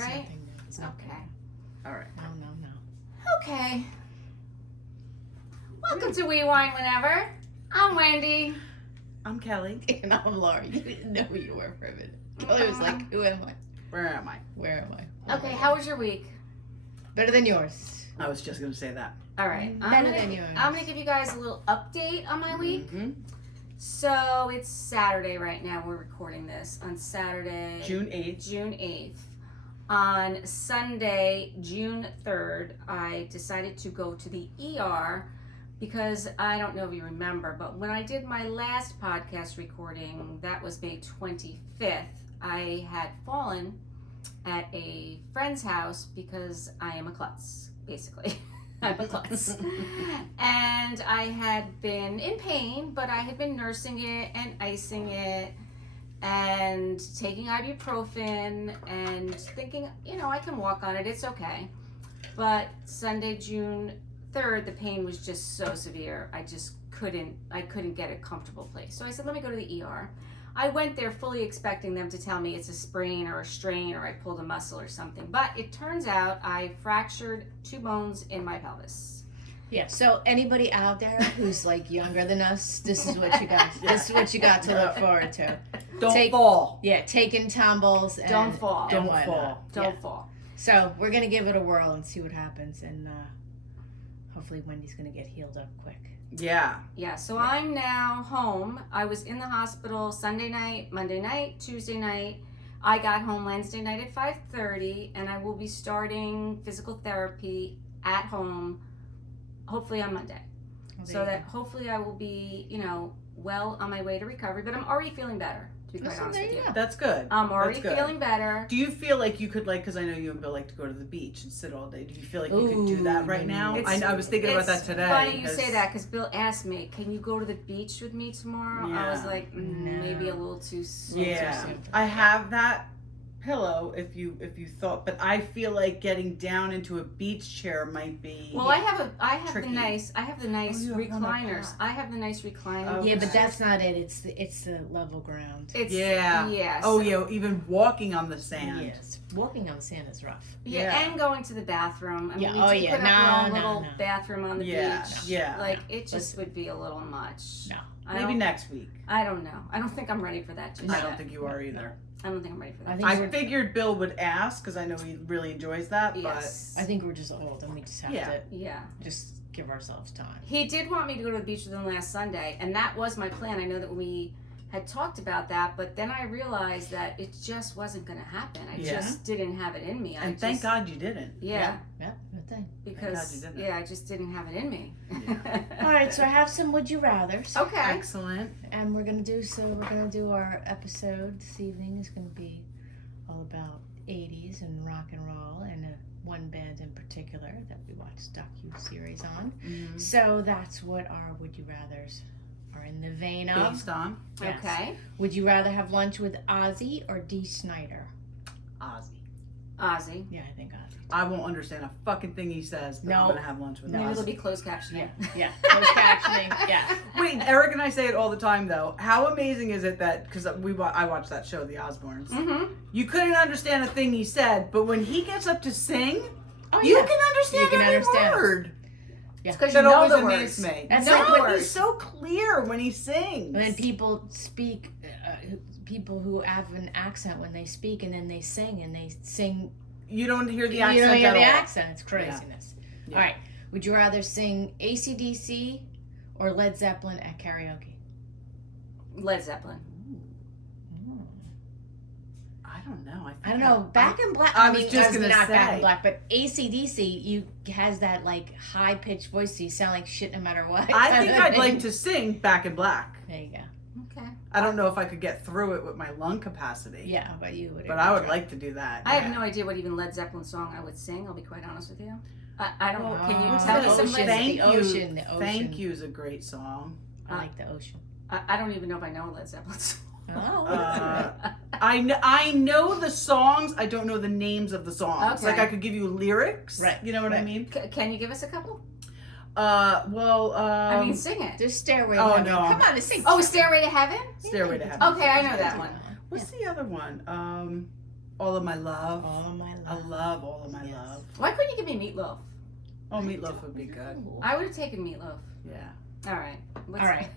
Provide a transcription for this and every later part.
right? Nothing new. It's nothing Okay. All right. new. No. Okay. Welcome to We Wine Whenever. I'm Wendy. I'm Kelly. And I'm Laura. You didn't know who you were for a minute. Kelly was like, who am I? Where am I? Where am I? Okay, how was your week? Better than yours. I was just going to say that. All right. Better than yours. I'm going to give you guys a little update on my week. Mm-hmm. So it's Saturday right now. We're recording this on Saturday, June 8th. June 8th. On Sunday, June 3rd, I decided to go to the ER because I don't know if you remember, but when I did my last podcast recording, that was May 25th, I had fallen at a friend's house because I am a klutz, basically. I'm a klutz. And I had been in pain, but I had been nursing it and icing it and taking ibuprofen and thinking, I can walk on it, it's okay. But Sunday, June 3rd, the pain was just so severe, I couldn't get a comfortable place. So I said, let me go to the ER. I went there fully expecting them to tell me it's a sprain or a strain or I pulled a muscle or something. But it turns out I fractured 2 bones in my pelvis. Yeah, so anybody out there who's like younger than us, this is what you got. This is what you got to look forward to. Don't fall. Yeah, taking tumbles. And, Don't fall. and Don't whatnot. fall. Don't fall. So we're gonna give it a whirl and see what happens, and hopefully Wendy's gonna get healed up quick. Yeah. Yeah, so I'm now home. I was in the hospital Sunday night, Monday night, Tuesday night. I got home Wednesday night at 5:30, and I will be starting physical therapy at home, hopefully on Monday. So that hopefully I will be, well on my way to recovery. But I'm already feeling better, to be quite honest with you. That's good. I'm already That's good. feeling better. Do you feel like you could, because I know you and Bill like to go to the beach and sit all day. Do you feel like you could do that right now? I was thinking about that today. It's funny you say that because Bill asked me, can you go to the beach with me tomorrow? Yeah. I was like, maybe a little too soon. Yeah. I have that pillow if you thought, but I feel like getting down into a beach chair might be Well, I have tricky. the nice you have one recliners. up. I have the nice recliner. Okay. Yeah, but that's not it. It's the level ground. It's Yeah. so- even walking on the sand. Yes, walking on the sand is rough. Yeah, and going to the bathroom. I mean, Yeah, we do put up our own no, little no. bathroom on the Yeah, beach. yeah. Like it just would be a little much. No. Maybe next week. I don't know. I don't think I'm ready for that just I yet. don't think you are either. I don't think I'm ready for that. I think I figured Bill would ask because I know he really enjoys that. Yes. I think we're just old and we just have to Yeah. just give ourselves time. He did want me to go to the beach with him last Sunday, and that was my plan. I know that we had talked about that, but then I realized that it just wasn't going to happen. I just didn't have it in me. Thank God you didn't. Yeah. Yeah, good thing. Because, Thank God you didn't. I just didn't have it in me. Yeah. All right, so I have some would you rathers. Okay. Excellent. And we're gonna do our episode this evening is gonna be all about 80s and rock and roll and one band in particular that we watched docu-series on. Mm-hmm. So that's what our would you rathers are in the vein of. Based on Yes. Okay. Would you rather have lunch with Ozzy or Dee Snider? Ozzy. Yeah, I think Ozzy. I won't understand a fucking thing he says, but I'm No. gonna have lunch with Maybe it'll Ozzy. be closed captioning. Yeah. Closed captioning. Yeah. Wait, Eric and I say it all the time though. How amazing is it that because I watched that show, The Osbournes. Mm-hmm. You couldn't understand a thing he said, but when he gets up to sing, Oh, you yeah. can understand You can every understand. word. Yeah. Because That you know always the amazed words. me. That's no, like but words. he's so clear when he sings. And then people speak, people who have an accent when they speak, and then they sing. You don't hear the You accent don't hear at the all. accent. It's craziness. Yeah. All right. Would you rather sing AC/DC or Led Zeppelin at karaoke? Led Zeppelin. I don't know. I don't know. Back in Black. I was just gonna not say. Back in Black, but AC/DC has that like high pitched voice. So you sound like shit no matter what. I think I'd like to sing Back in Black. There you go. Okay. I don't know if I could get through it with my lung capacity. Yeah, but you would. But I would like to do that. I have no idea what even Led Zeppelin song I would sing. I'll be quite honest with you. I don't. Can you Oh, tell me the some ocean. Led Thank The you. ocean, the Thank ocean. you is a great song. I like the ocean. I don't even know if I know a Led Zeppelin song. Oh. I know the songs. I don't know the names of the songs. Okay. Like I could give you lyrics. Right, You know what I right. mean? Can you give us a couple? I I mean, sing it. Just Stairway to Oh, Heaven. no. Come on, sing. Oh, Stairway to Heaven? Stairway to Heaven. Okay, I know that one. What's the other one? All of My Love. All of My I Love. love All of My Yes. Love. Why couldn't you give me Meatloaf? Oh, Meatloaf would be good. I would have taken Meatloaf. Yeah. All right. All right.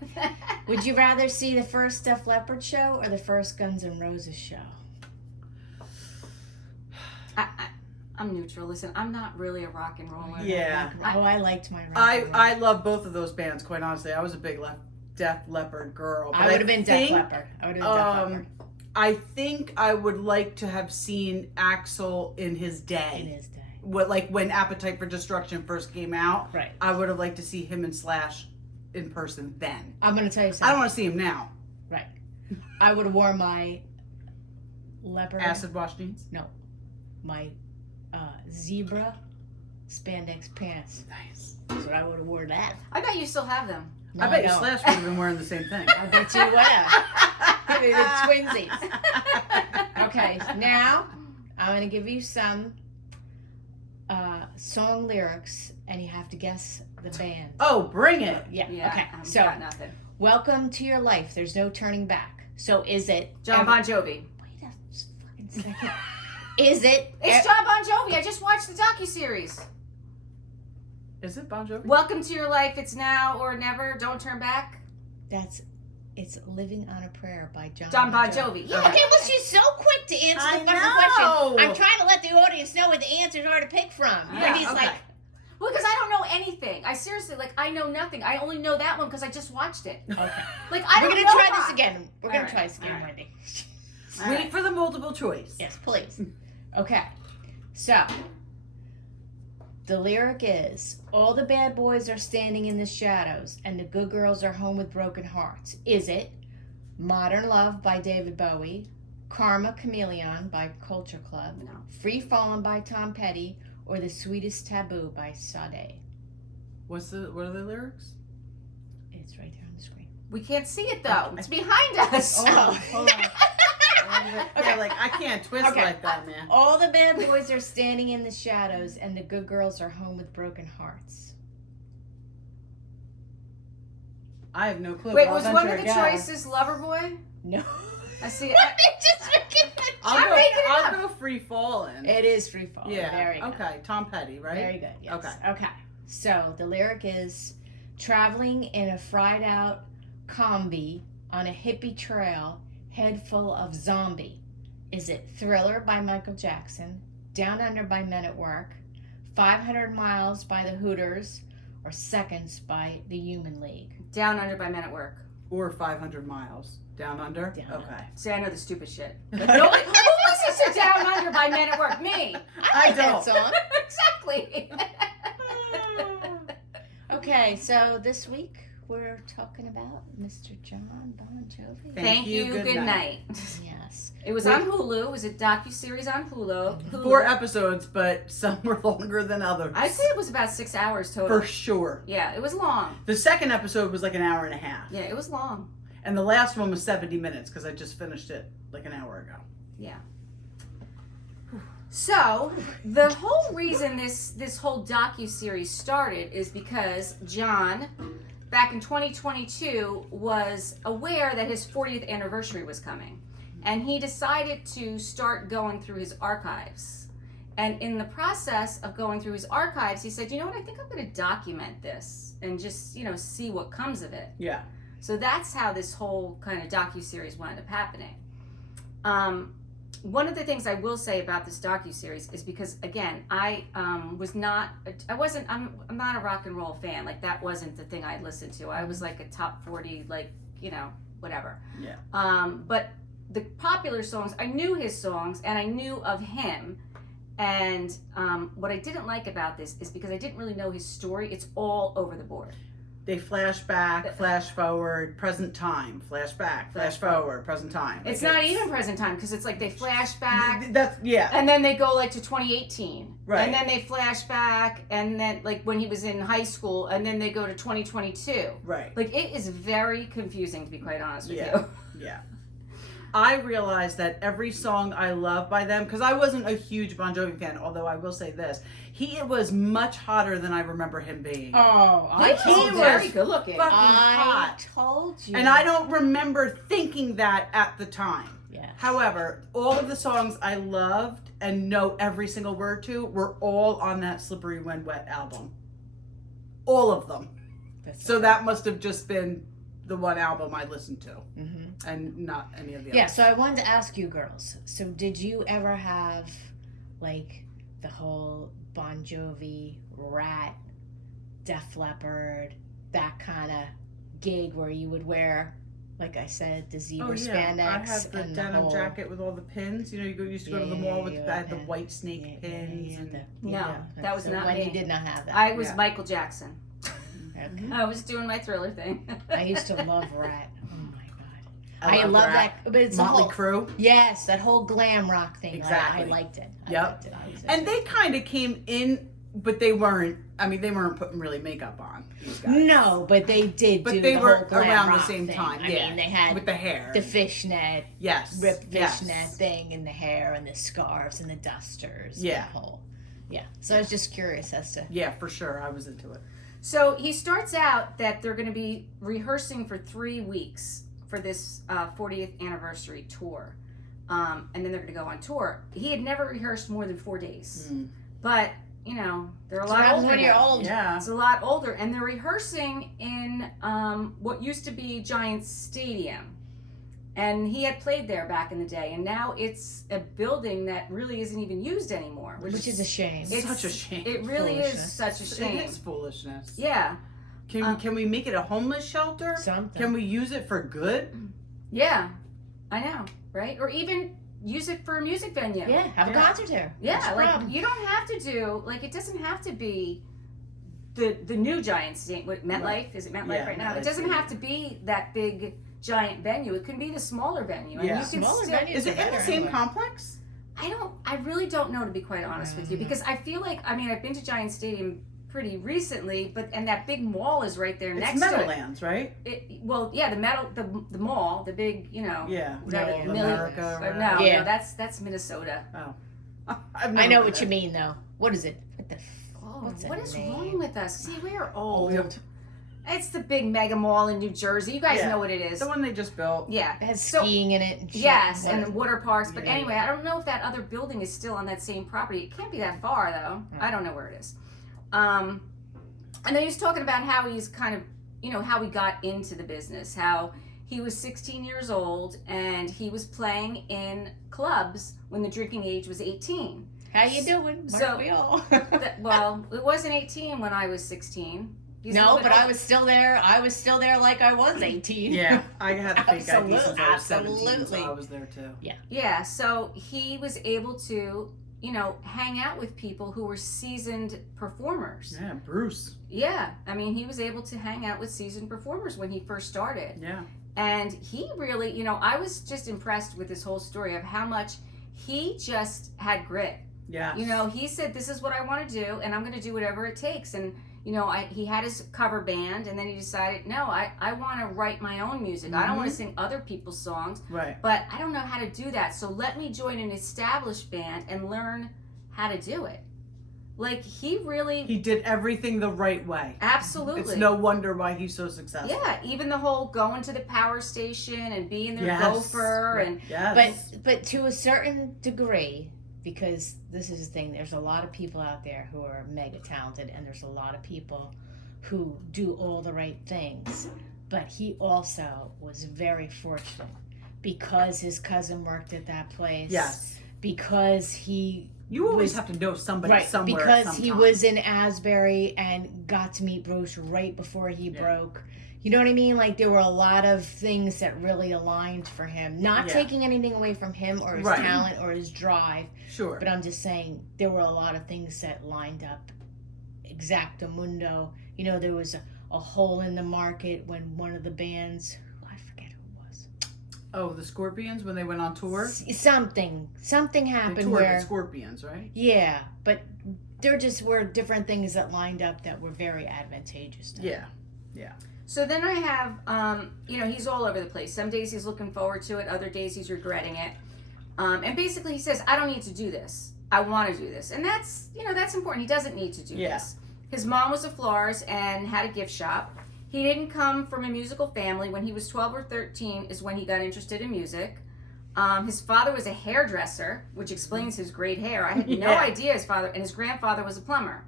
Would you rather see the first Def Leppard show or the first Guns N' Roses show? I'm neutral. Listen, I'm not really a rock and roller. Yeah. I liked my rock and roll. I love both of those bands, quite honestly. I was a big Def Leppard girl. But I would have been Def think, Leppard. I would have been Def Leppard. I think I would like to have seen Axl in his day. In his day. What, like when Appetite for Destruction first came out. Right. I would have liked to see him and Slash in person then. I'm going to tell you something. I don't want to see him now. Right. I would have worn my leopard. Acid wash jeans. No. My zebra spandex pants. Nice. That's what I would have worn that. I bet you still have them. No, I bet you don't. Slash would have been wearing the same thing. I bet you would have. Maybe the twinsies. Okay, now I'm going to give you some song lyrics, and you have to guess the band. Oh, bring it. Yeah. Yeah. Okay. I So, got nothing. welcome to your life. There's no turning back. So, is it Jon Bon Jovi. Wait a fucking second. Is it? It's Jon Bon Jovi. I just watched the docuseries. Is it Bon Jovi? Welcome to your life. It's now or never. Don't turn back. It's "Living on a Prayer" by Jon Bon Jovi. Yeah. Okay, well, she's so quick to answer the I fucking know. question. I'm trying to let the audience know what the answers are to pick from. Yeah, And he's okay. like, Well, because I don't know anything. I seriously, I know nothing. I only know that one because I just watched it. okay. We're We're going to try this again. We're going All to try right, this again, all right. Wendy. Wait for the multiple choice. Yes, please. Okay. So, the lyric is, all the bad boys are standing in the shadows, and the good girls are home with broken hearts. Is it Modern Love by David Bowie, Karma Chameleon by Culture Club, No. Free Fallin' by Tom Petty, or The Sweetest Taboo by Sade? What are the lyrics? It's right there on the screen. We can't see it though. It's behind us. Oh, hold on. Yeah, like I can't twist Okay. like that, man. All the bad boys are standing in the shadows, and the good girls are home with broken hearts. I have no clue. Wait, I'll was venture one of a the guess. choices Loverboy? No. I see. Just making that I'm making it I'll up. go Free Fallin'. It is Free Fall. Yeah. Very good. Okay. Tom Petty, right? Very good. Yes. Okay. Okay. So the lyric is, traveling in a fried out combi on a hippie trail, head full of zombie. Is it Thriller by Michael Jackson, Down Under by Men at Work, 500 Miles by the Hooters, or Seconds by the Human League? Down Under by Men at Work. Or 500 Miles. Down Under? Down Okay. See, I know the stupid shit. But nobody, who listens to Down Under by Men at Work? Me. I like that don't. song. Exactly. Okay, so this week we're talking about Mr. Jon Bon Jovi. Thank you. Good night. Yes. It was on Hulu. It was a docuseries on Hulu. 4 episodes, but some were longer than others. I'd say it was about 6 hours total. For sure. Yeah, it was long. The second episode was like an hour and a half. Yeah, it was long. And the last one was 70 minutes because I just finished it like an hour ago. Yeah. So, the whole reason this whole docuseries started is because John, back in 2022, was aware that his 40th anniversary was coming. And he decided to start going through his archives. And in the process of going through his archives, he said, you know what, I think I'm going to document this and just, see what comes of it. Yeah. So that's how this whole kind of docuseries wound up happening. One of the things I will say about this docuseries is because, again, I'm not a rock and roll fan. Like, that wasn't the thing I listened to. I was like a top 40, whatever. Yeah. But the popular songs, I knew his songs and I knew of him. And what I didn't like about this is because I didn't really know his story. It's all over the board. They flash back, flash forward, present time, flash back, flash forward, present time. It's not even present time because it's like they flash back. That's, yeah. And then they go like to 2018. Right. And then they flash back and then like when he was in high school and then they go to 2022. Right. Like it is very confusing to be quite honest with Yeah. you. Yeah. I realized that every song I love by them, because I wasn't a huge Bon Jovi fan, although I will say this, he was much hotter than I remember him being. Oh, He was very good looking. fucking I hot. told you. And I don't remember thinking that at the time. Yes. However, all of the songs I loved and know every single word to were all on that Slippery When Wet album. All of them. So that must have just been the one album I listened to, and not any of the others. Yeah, so I wanted to ask you girls. So did you ever have, like, the whole Bon Jovi, Rat, Def Leppard, that kind of gig where you would wear, like I said, the zebra spandex? I have the and denim whole... jacket with all the pins. You know, you used to go to the mall with the white snake pins. That was not Wendy me. did not have that. I was Michael Jackson. Okay. I was doing my Thriller thing. I used to love Rat. Oh my god. I love that. But it's Motley a whole, Crue. Yes, that whole glam rock thing. Exactly. I liked it. I Yep. liked it. And they kind of came in, but they weren't. I mean, they weren't putting really makeup on. These guys. No, but they did. But do they the were whole glam around the rock same thing. time. I Yeah, mean, they had with the hair, the fishnet, yes, ripped yes. fishnet thing in the hair, and the scarves and the dusters. Yeah. And the whole. Yeah. So I was just curious as to. Yeah, for sure. I was into it. So he starts out that they're going to be rehearsing for 3 weeks for this 40th anniversary tour. And then they're going to go on tour. He had never rehearsed more than 4 days. But, you know, they're a lot older when you're now. old. Yeah. It's a lot older. And they're rehearsing in what used to be Giants Stadium. And he had played there back in the day. And now it's a building that really isn't even used anymore. Which is a shame. It's such a shame. It really is such a shame. It is foolishness. Yeah. Can we make it a homeless shelter? Something. Can we use it for good? Yeah. I know, right? Or even use it for a music venue. Yeah, have a concert there. Yeah, What's the like problem? you don't have to do it doesn't have to be the new Giants. What, MetLife? Right. Is it MetLife Yeah, right now? It MetLife doesn't Stadium. have to be that big giant venue. It can be the smaller venue. And Yeah. you can Smaller still, venues Is are it in the better same anyway. complex? I really don't know, to be quite honest with you, because I feel like I've been to Giant Stadium pretty recently, and that big mall is right there It's next to it. Meadowlands, right? Well, yeah, the mall, the big, Yeah. whatever, Yeah, America. But right? no, Yeah. that's Minnesota. I've I never know been what you there. mean, though. What is it? What the? Oh, What's what the is name? wrong with us? See, we're Old. old. It's the big mega mall in New Jersey. You guys Yeah. know what it is. The one they just built. Yeah. It has So- skiing in it. And shit. Yes, What? and water parks. But Yeah. anyway, I don't know if that other building is still on that same property. It can't be that far, though. I don't know where it is. And then he was talking about how he's kind of, how he got into the business, how he was 16 years old and he was playing in clubs when the drinking age was 18. How you doing? So- We all. Well, it wasn't 18 when I was 16. He's a No, little bit but I older. was still there. I was still there like I was 18. Yeah, I had a fake ID since I was 17, so Absolutely. I was there too. Yeah, so he was able to, hang out with people who were seasoned performers. Yeah, Bruce. Yeah, he was able to hang out with seasoned performers when he first started. Yeah. And he really, I was just impressed with this whole story of how much he just had grit. Yeah. He said, this is what I want to do, and I'm going to do whatever it takes. And, he had his cover band, and then he decided, no, I want to write my own music. I don't want to sing other people's songs, Right. but I don't know how to do that. So let me join an established band and learn how to do it. Like, he really... He did everything the right way. Absolutely. It's no wonder why he's so successful. Yeah, even the whole going to the power station and being their Yes. gopher and... Yes. But to a certain degree, because this is the thing, there's a lot of people out there who are mega talented, and there's a lot of people who do all the right things. But he also was very fortunate because his cousin worked at that place. Yes. Because he You always was- have to know somebody right somewhere. because he sometime. was in Asbury and got to meet Bruce right before he broke. You know what I mean? Like, there were a lot of things that really aligned for him. Not Yeah. taking anything away from him or his Right. talent or his drive, Sure. but I'm just saying there were a lot of things that lined up exactamundo. There was a hole in the market when one of the bands, I forget who it was. Oh, the Scorpions when they went on tour. Something They happened toured where the Scorpions, right? yeah, but there just were different things that lined up that were very advantageous to him. Yeah. So then I have, he's all over the place. Some days he's looking forward to it. Other days he's regretting it. And basically he says, I don't need to do this. I want to do this. And that's, that's important. He doesn't need to do this. His mom was a florist and had a gift shop. He didn't come from a musical family. When he was 12 or 13 is when he got interested in music. His father was a hairdresser, which explains his great hair. I had no Yeah. idea his father, and his grandfather was a plumber.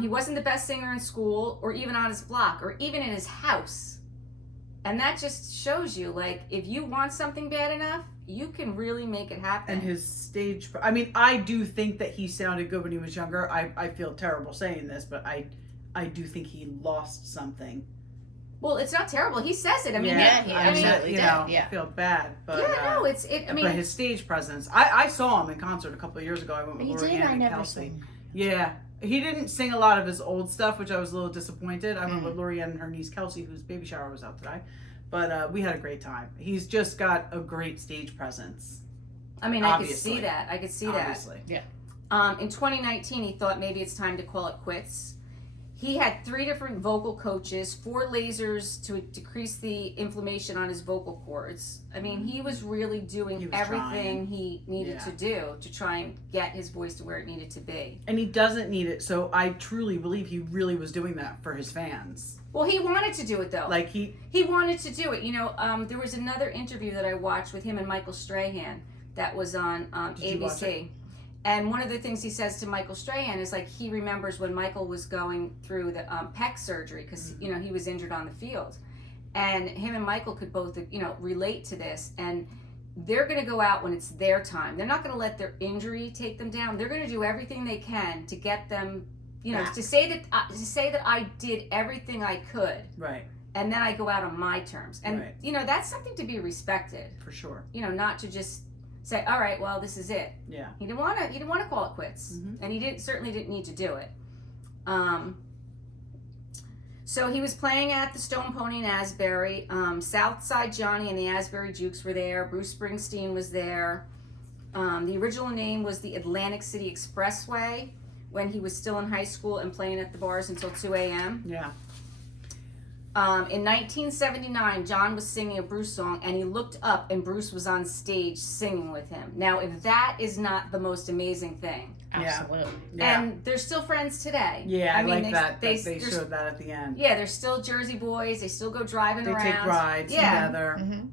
He wasn't the best singer in school, or even on his block, or even in his house. And that just shows you, like, if you want something bad enough, you can really make it happen. And his stage, I mean, I do think that he sounded good when he was younger. I feel terrible saying this, but I do think he lost something. Well, it's not terrible. He says it. I mean, Yeah, he I mean, absolutely you did. know, Yeah. I feel bad, but yeah, no, I mean, but his stage presence. I saw him in concert a couple of years ago. I went with He Lori did. Ann I and never Kelsey. saw him. Yeah, he didn't sing a lot of his old stuff, which I was a little disappointed. I went Mm. with Lori Ann and her niece Kelsey, whose baby shower was out today. But we had a great time. He's just got a great stage presence. I mean, I could see that. I could see Obviously. that. In 2019, he thought maybe it's time to call it quits. He had 3 different vocal coaches, 4 lasers to decrease the inflammation on his vocal cords. I mean, he was really doing He was everything trying. he needed Yeah. to do to try and get his voice to where it needed to be. And he doesn't need it, so I truly believe he really was doing that for his fans. Well, he wanted to do it, though. Like he wanted to do it. You know, there was another interview that I watched with him and Michael Strahan that was on Did you watch ABC. And one of the things he says to Michael Strahan is, like, he remembers when Michael was going through the pec surgery because, you know, he was injured on the field. And him and Michael could both, you know, relate to this. And they're going to go out when it's their time. They're not going to let their injury take them down. They're going to do everything they can to get them, you know, Back. to say that I did everything I could. right, And then I go out on my terms. And, Right. you know, that's something to be respected. for sure. You know, not to just say, all right, well, this is it. Yeah. He didn't want to call it quits. Mhm. And he certainly didn't need to do it. So he was playing at the Stone Pony in Asbury. Southside Johnny and the Asbury Jukes were there. Bruce Springsteen was there. The original name was the Atlantic City Expressway when he was still in high school and playing at the bars until 2 a.m. Yeah. In 1979, John was singing a Bruce song, and he looked up, and Bruce was on stage singing with him. Now, if that is not the most amazing thing, Absolutely. Yeah. and they're still friends today. Yeah, I like that. They they're- showed that at the end. Yeah, they're still Jersey boys. They still go driving They around. take rides Yeah. together. Mm-hmm.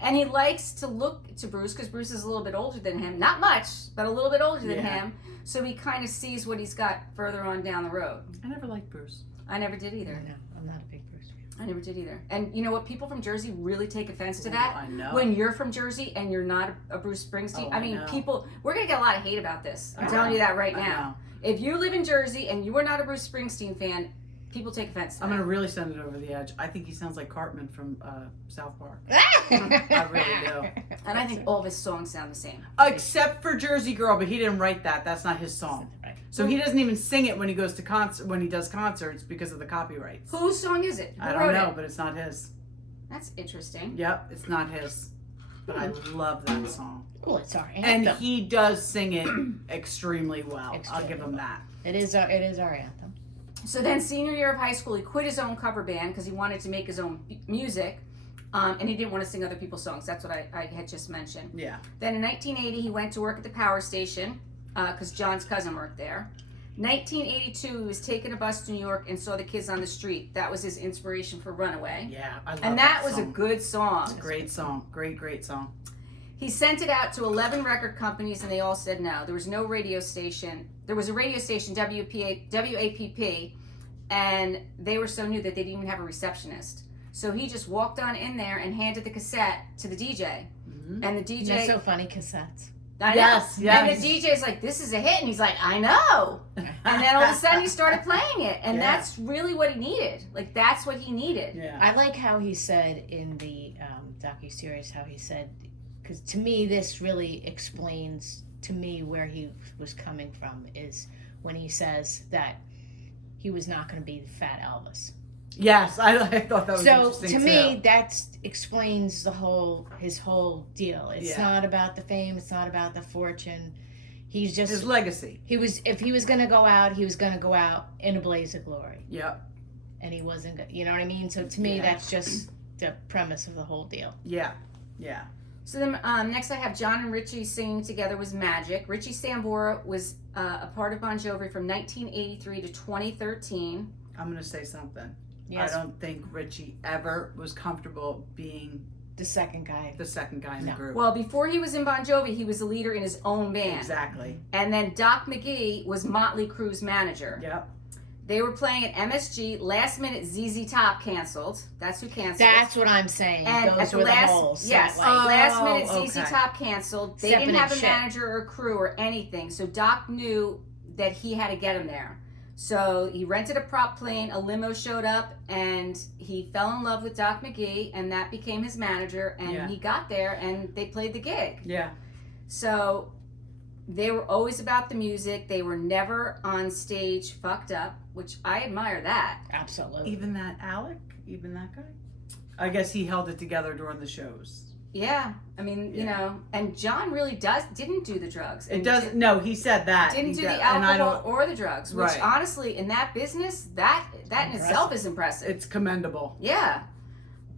And he likes to look to Bruce because Bruce is a little bit older than him. Not much, but a little bit older than Yeah. him. So he kind of sees what he's got further on down the road. I never liked Bruce. I never did either. No, I'm not a big Bruce fan. I never did either. And you know what? People from Jersey really take offense to Ooh, that. I know. When you're from Jersey and you're not a Bruce Springsteen, Oh, I I mean, know. we're going to get a lot of hate about this. I'm I telling know. you that right I now. know. If you live in Jersey and you are not a Bruce Springsteen fan, people take offense to I'm that. gonna really send it over the edge. I think he sounds like Cartman from South Park. I really do. And I think all of his songs sound the same. Except for Jersey Girl, but he didn't write that. That's not his song. Right. So he doesn't even sing it when he goes to when he does concerts because of the copyrights. Whose song is it? Who I don't wrote know, it? but it's not his. That's interesting. Yep, it's not his. But I love that song. Well, it's our And anthem. he does sing it extremely well. I'll Extremely give him that. It is our anthem. So then, senior year of high school, he quit his own cover band because he wanted to make his own music, and he didn't want to sing other people's songs. That's what I had just mentioned. Yeah. Then in 1980, he went to work at the power station because John's cousin worked there. 1982, he was taking a bus to New York and saw the kids on the street. That was his inspiration for Runaway. Yeah, I love And that was a song. good song. Great song. Great song. He sent it out to 11 record companies, and they all said no. There was no radio station. There was a radio station, WAPP, and they were so new that they didn't even have a receptionist. So he just walked on in there and handed the cassette to the DJ. Mm-hmm. And the DJ... That's so funny, cassettes. I know. Yes, yes. And the DJ's like, this is a hit. And he's like, I know. And then all of a sudden he started playing it. And Yeah. that's really what he needed. Like, that's what he needed. Yeah. I like how he said in the docuseries, how he said, because to me this really explains to me where he was coming from, is when he says that he was not going to be Fat Elvis. Yes, I thought that was So interesting to too. me, that explains his whole deal. It's Yeah. not about the fame. It's not about the fortune. He's just His legacy. if he was going to go out, he was going to go out in a blaze of glory, Yep. and he wasn't. You know what I mean? So to me, Yeah. that's just the premise of the whole deal. Yeah. Yeah. So then next I have John and Richie singing together was Magic. Richie Sambora was a part of Bon Jovi from 1983 to 2013. I'm gonna say something. Yes. I don't think Richie ever was comfortable being The second guy. The second guy in the group. Well, before he was in Bon Jovi, he was a leader in his own band. Exactly. And then Doc McGee was Motley Crue's manager. Yep. They were playing at MSG. Last minute, ZZ Top canceled. That's who canceled. That's what I'm saying. And Those at the were last, the whole yes, satellite. last minute ZZ okay. Top canceled. They Stepping didn't have in a shit. manager or crew or anything. So Doc knew that he had to get him there. So he rented a prop plane, a limo showed up, and he fell in love with Doc McGee, and that became his manager, and he got there, and they played the gig. Yeah. So they were always about the music. They were never on stage fucked up, which I admire that. Absolutely. Even that Alec? Even that guy? I guess he held it together during the shows. Yeah, I mean, you know, and John really didn't do the drugs. It doesn't. No, he said that. Didn't He do did- the and I alcohol don't- or the drugs, which Right. honestly, in that business, that in itself is impressive. It's commendable. Yeah.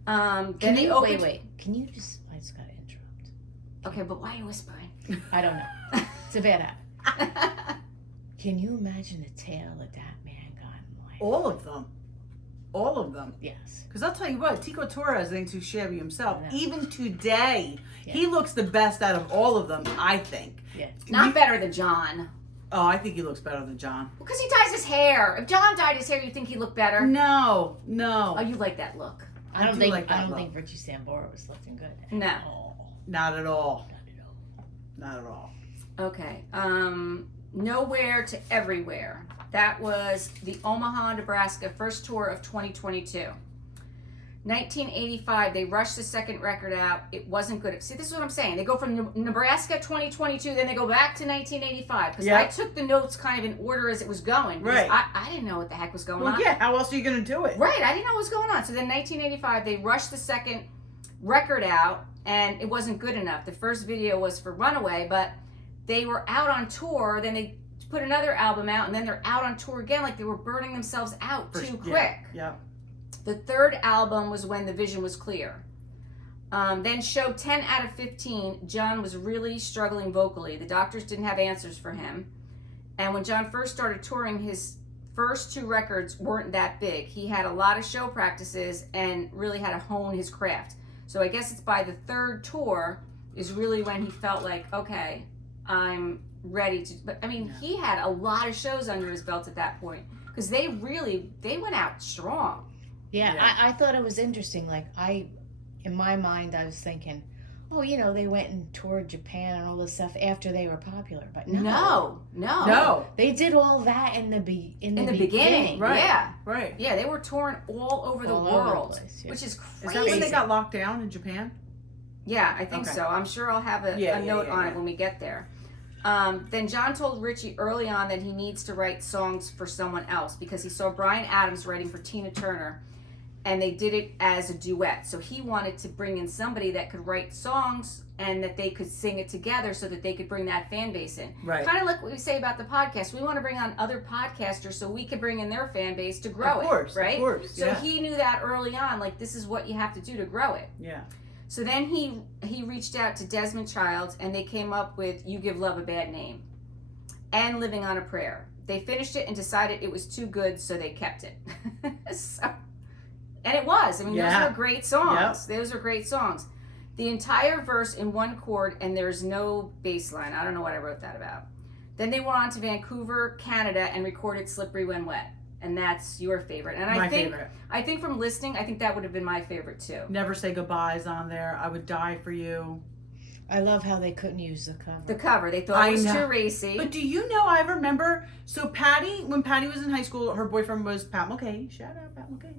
Then Can they you, opened. wait. Can you just, I just gotta interrupt. Okay, but why are you whispering? I don't know. It's a bad habit. Can you imagine the tale that man got in life? All of them. All of them. Yes. Because I'll tell you what, Tico Torres ain't too shabby himself. No. Even today, Yeah. he looks the best out of all of them, I think. Yeah. Not better than John. Oh, I think he looks better than John. Because he dyes his hair. If John dyed his hair, you think he looked better? No. Oh, you like that look? I don't do think like that I don't look. think Richie Sambora was looking good. No. Not at all. Not at all. Not at all. Okay. Nowhere to Everywhere. That was the Omaha, Nebraska first tour of 2022. 1985, they rushed the second record out. It wasn't good. See, this is what I'm saying. They go from Nebraska 2022, then they go back to 1985. Because I took the notes kind of in order as it was going. Right. I didn't know what the heck was going on. Well, yeah, how else are you going to do it? Right, I didn't know what was going on. So then 1985, they rushed the second record out, and it wasn't good enough. The first video was for Runaway, but they were out on tour, then they put another album out, and then they're out on tour again, like they were burning themselves out too quick. Yeah. The third album was when the vision was clear. Then show 10 out of 15, John was really struggling vocally. The doctors didn't have answers for him. And when John first started touring, his first two records weren't that big. He had a lot of show practices and really had to hone his craft. So I guess it's by the third tour is really when he felt like, okay, I'm ready to. But I mean, he had a lot of shows under his belt at that point because they went out strong. Yeah. I thought it was interesting. Like in my mind, I was thinking, oh, they went and toured Japan and all this stuff after they were popular. But no. They did all that in the beginning. Right. Yeah. Right. Yeah, they were touring all over the All over the world, place, yeah. which is crazy. Is that when they got locked down in Japan? Yeah, I think Okay. so. I'm sure I'll have a note on it when we get there. Then John told Richie early on that he needs to write songs for someone else because he saw Bryan Adams writing for Tina Turner, and they did it as a duet. So he wanted to bring in somebody that could write songs and that they could sing it together so that they could bring that fan base in. Right. Kind of like what we say about the podcast. We want to bring on other podcasters so we can bring in their fan base to grow it, right? Of course, So he knew that early on, like this is what you have to do to grow it. Yeah. So then he reached out to Desmond Child, and they came up with You Give Love a Bad Name and Living on a Prayer. They finished it and decided it was too good, so they kept it. And it was. I mean, those were great songs. Those are great songs. The entire verse in one chord, and there's no bass line. I don't know what I wrote that about. Then they went on to Vancouver, Canada, and recorded Slippery When Wet. And that's your favorite. And My favorite. I think from listening, I think that would have been my favorite too. Never Say Goodbye's on there. I Would Die for You. I love how they couldn't use the cover. The cover, they thought it was too racy. But do you know, I remember, so Patty, when Patty was in high school, her boyfriend was Pat Mulcahy. Shout out Pat Mulcahy.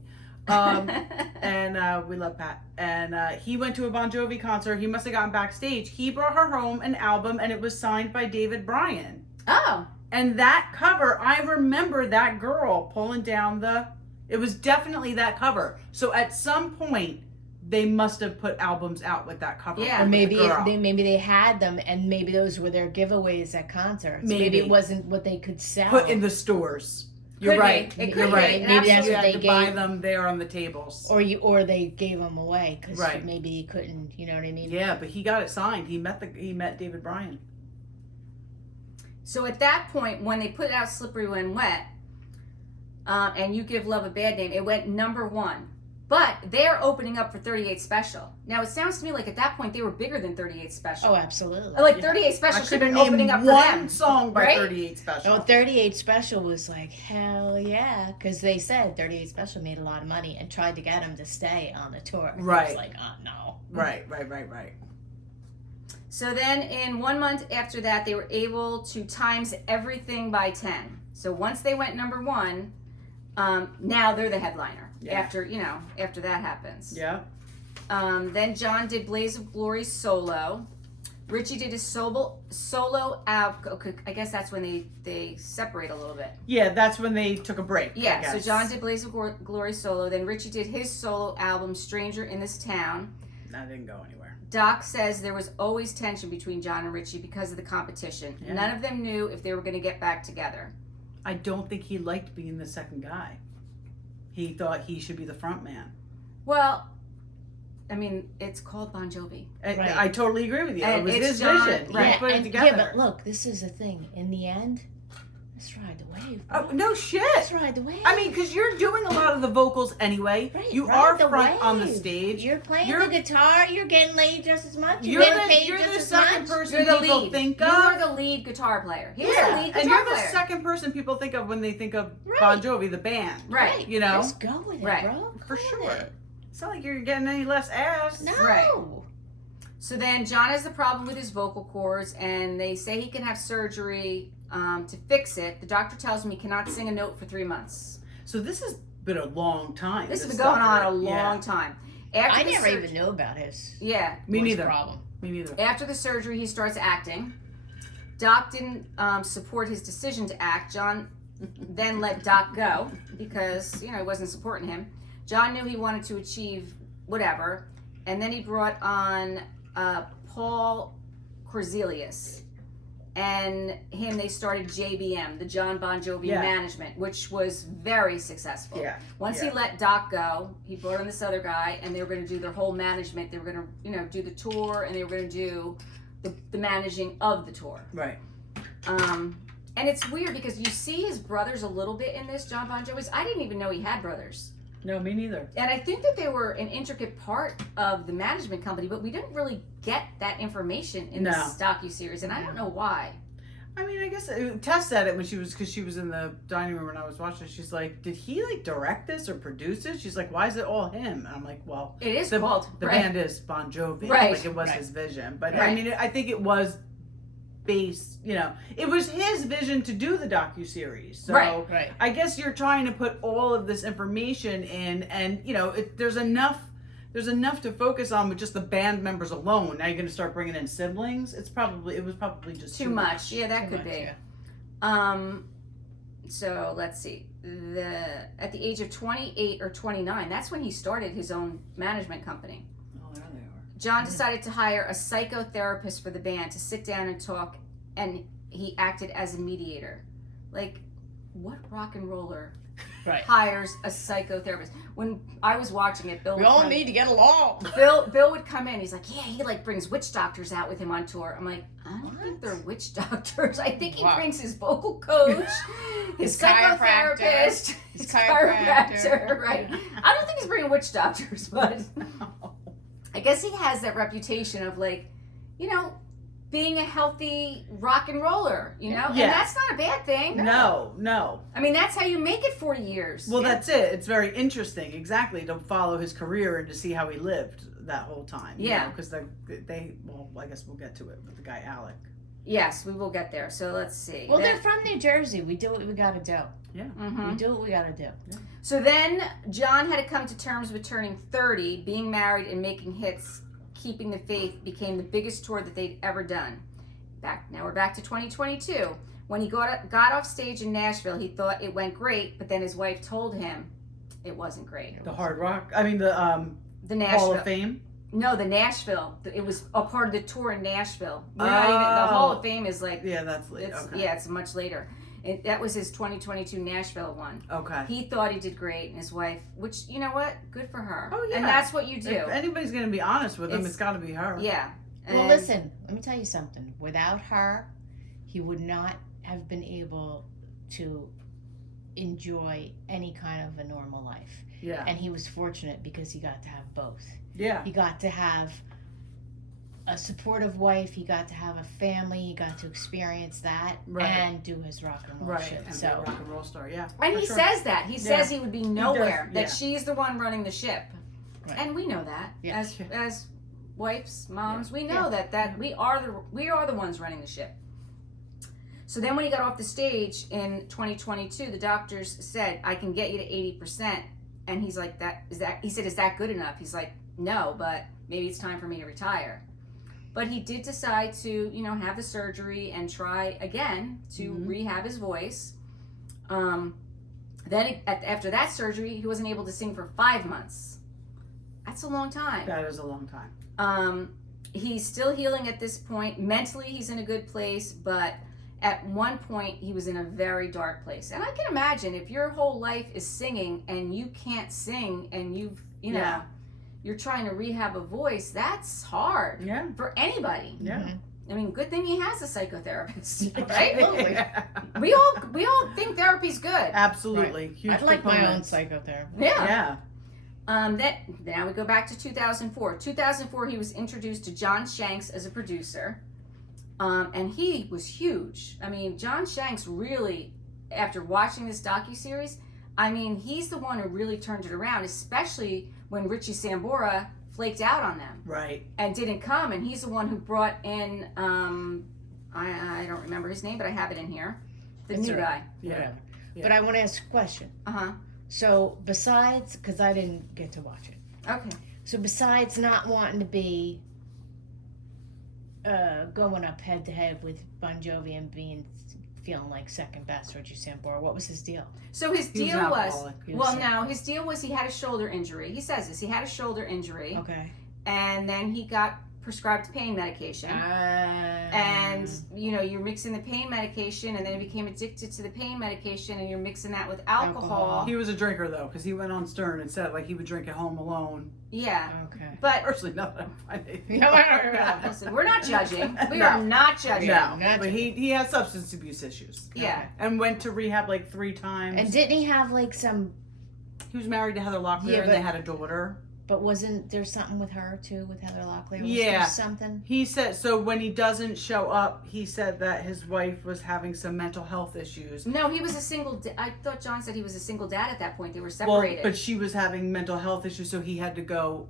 And we love Pat. And he went to a Bon Jovi concert. He must have gotten backstage. He brought her home an album, and it was signed by David Bryan. Oh. And that cover, I remember that girl pulling down it was definitely that cover. So at some point, they must have put albums out with that cover. Yeah. Or maybe the girl. maybe they had them, and maybe those were their giveaways at concerts. Maybe it wasn't what they could sell. Put in the stores. You're Could be. right. It could You're be. right. Maybe that's You what had they to buy gave. them there on the tables. or they gave them away because Right. maybe he couldn't. You know what I mean? Yeah, but he got it signed. He met David Bryan. So at that point, when they put out Slippery When Wet, and You Give Love a Bad Name, it went number one But they're opening up for 38 Special. Now, it sounds to me like at that point they were bigger than 38 Special. Oh, absolutely. Like 38 Special I should have couldn't been opening name up for one them. song by right? 38 Special. Oh, 38 Special was like, hell yeah. Because they said 38 Special made a lot of money and tried to get him to stay on the tour. Right. He was like, oh, no. Right. So then in 1 month after that, they were able to times everything by 10. So once they went number one, now they're the headliner. Yeah. After that happens. Yeah. Then Jon did Blaze of Glory solo. Richie did his solo album. Okay, I guess that's when they separate a little bit. Yeah, that's when they took a break. Yeah, so Jon did Blaze of Glory solo. Then Richie did his solo album, Stranger in This Town. That didn't go anywhere. Doc says there was always tension between Jon and Richie because of the competition. Yeah. None of them knew if they were going to get back together. I don't think he liked being the second guy. He thought he should be the front man. Well, I mean, it's called Bon Jovi. Right. Right. I totally agree with you. And it was it's his Jon- vision. right. He put it and, together. yeah, but look, this is the thing. In the end, let's ride the wave. Bro. Oh, no shit. Let's ride the wave. I mean, because you're doing a lot of the vocals anyway. Right, You ride are the front on the wave. stage. You're playing You're- the guitar. You're getting laid just as much. You're getting paid the just as second much. person You're the people lead. think You're of. the lead guitar player. He was Yeah. the lead guitar And you're the player. second person people think of when they think of Right. Bon Jovi, the band. Right. You know? Just go with it, Right. bro. For Go sure. with it. It's not like you're getting any less ass. No. Right. So then Jon has the problem with his vocal cords, and they say he can have surgery to fix it. The doctor tells him he cannot sing a note for 3 months. So this has been a long time. This has been stuff, going on a right? Yeah. long time. After I the never surg- even knew about his Yeah. Me voice neither. problem. Me neither. After the surgery, he starts acting. Doc didn't support his decision to act. Jon then let Doc go because, he wasn't supporting him. Jon knew he wanted to achieve whatever. And then he brought on Paul Corzelius. And they started JBM, the Jon Bon Jovi Yeah. Management, which was very successful. Yeah. Once he let Doc go, he brought on this other guy, and they were going to do their whole management. They were going to, do the tour, and they were going to do the managing of the tour. Right. And it's weird because you see his brothers a little bit in this, Jon Bon Jovi's. I didn't even know he had brothers. No, me neither. And I think that they were an intricate part of the management company, but we didn't really get that information in this docuseries, and I don't know why. I mean, I guess Tess said it when because she was in the dining room when I was watching. She's like, did he direct this or produce it? She's like, why is it all him? And I'm like, well, It is the called band is Bon Jovi. Right. Like it was Right. his vision. But Right. I mean, I think it was based, it was his vision to do the docuseries. So Right. Right. I guess you're trying to put all of this information in, and there's enough to focus on with just the band members alone. Now you're going to start bringing in siblings. It was probably just too much. Yeah, that Too could much, be. yeah. So let's see. At the age of 28 or 29, that's when he started his own management company. Oh, there they are. Jon decided to hire a psychotherapist for the band to sit down and talk, and he acted as a mediator. Like, what rock and roller Right. hires a psychotherapist? When I was watching it, Bill We would all come- need to get along. Bill would come in. He's like, yeah, he brings witch doctors out with him on tour. I'm like, I don't What? think they're witch doctors. I think he Wow. brings his vocal coach, his chiropractor, psychotherapist, his his chiropractor. chiropractor. Right. I don't think he's bringing witch doctors, but I guess he has that reputation of being a healthy rock and roller, Yeah. and that's not a bad thing. No. I mean, that's how you make it 40 years. Well, that's it. It's very interesting, exactly, to follow his career and to see how he lived that whole time. Yeah. Because I guess we'll get to it with the guy Alec. Yes, we will get there. So let's see. Well, they're from New Jersey. We do what we gotta do. Mhm. We do what we gotta do. So then Jon had to come to terms with turning 30, being married and making hits. Keeping the Faith became the biggest tour that they'd ever done. Now we're back to 2022. When he got off stage in Nashville, he thought it went great, but then his wife told him it wasn't great. The Hard Rock. I mean, the The Nashville. Hall of Fame. No, the Nashville. It was a part of the tour in Nashville. We're not even, the Hall of Fame is like, Yeah, that's late. Okay. yeah, it's much later. That was his 2022 Nashville one. Okay. He thought he did great, and his wife, which, you know what? Good for her. Oh, yeah. And that's what you do. If anybody's going to be honest with him, It's- it's got to be her. Yeah. Well, And- listen. Let me tell you something. Without her, he would not have been able to enjoy any kind of a normal life. Yeah. And he was fortunate because he got to have both. Yeah. He got to have a supportive wife, he got to have a family, he got to experience that, Right. and do his rock and roll Right. shit. And be So a rock and roll star. Yeah. And for he sure. says that. He says he would be nowhere. yeah. That she's the one running the ship. Right. And we know that. Yeah. As wives, moms, we Yeah. know that we are the ones running the ship. So then when he got off the stage in 2022, the doctors said, I can get you to 80%. And he's like, he said, is that good enough? He's like, no, but maybe it's time for me to retire. But he did decide to, have the surgery and try again to rehab his voice. Then after that surgery, he wasn't able to sing for 5 months. That's a long time. That is a long time. He's still healing at this point. Mentally, he's in a good place, but at one point, he was in a very dark place. And I can imagine if your whole life is singing and you can't sing and you're trying to rehab a voice, that's hard for anybody. Yeah. I mean, good thing he has a psychotherapist, right? Yeah. We all think therapy's good. Absolutely. Right. Huge I'd like my own proponents. psychotherapist. Yeah. Yeah. Now we go back to 2004. 2004, he was introduced to John Shanks as a producer, and he was huge. I mean, John Shanks really, after watching this docuseries, I mean, he's the one who really turned it around, especially when Richie Sambora flaked out on them Right. and didn't come, and he's the one who brought in, I don't remember his name, but I have it in here, the That's new all right. guy. Yeah. Whatever. Yeah. But I want to ask a question. Uh-huh. So besides, because I didn't get to watch it. Okay. So besides not wanting to be going up head to head with Bon Jovi and feeling like second best Richie Sambora, what was his deal? So his He was deal an was, alcoholic. his deal was he had a shoulder injury. He says this. He had a shoulder injury, Okay. and then he got prescribed pain medication. And you're mixing the pain medication, and then he became addicted to the pain medication, and you're mixing that with alcohol. He was a drinker though, because he went on Stern and said like he would drink at home alone. Yeah, Okay. but Personally, not that I find it. listen, we're not judging. We No. are not judging. No, Not but he had substance abuse issues Yeah. and went to rehab like 3 times. And didn't he have like some? He was married to Heather Locklear, Yeah, and they but- had a daughter. But wasn't there something with her too, with Heather Locklear? Was Yeah. there something? He said so when he doesn't show up. He said that his wife was having some mental health issues. No, he was a single. I thought John said he was a single dad at that point. They were Well, separated. but she was having mental health issues, so he had to go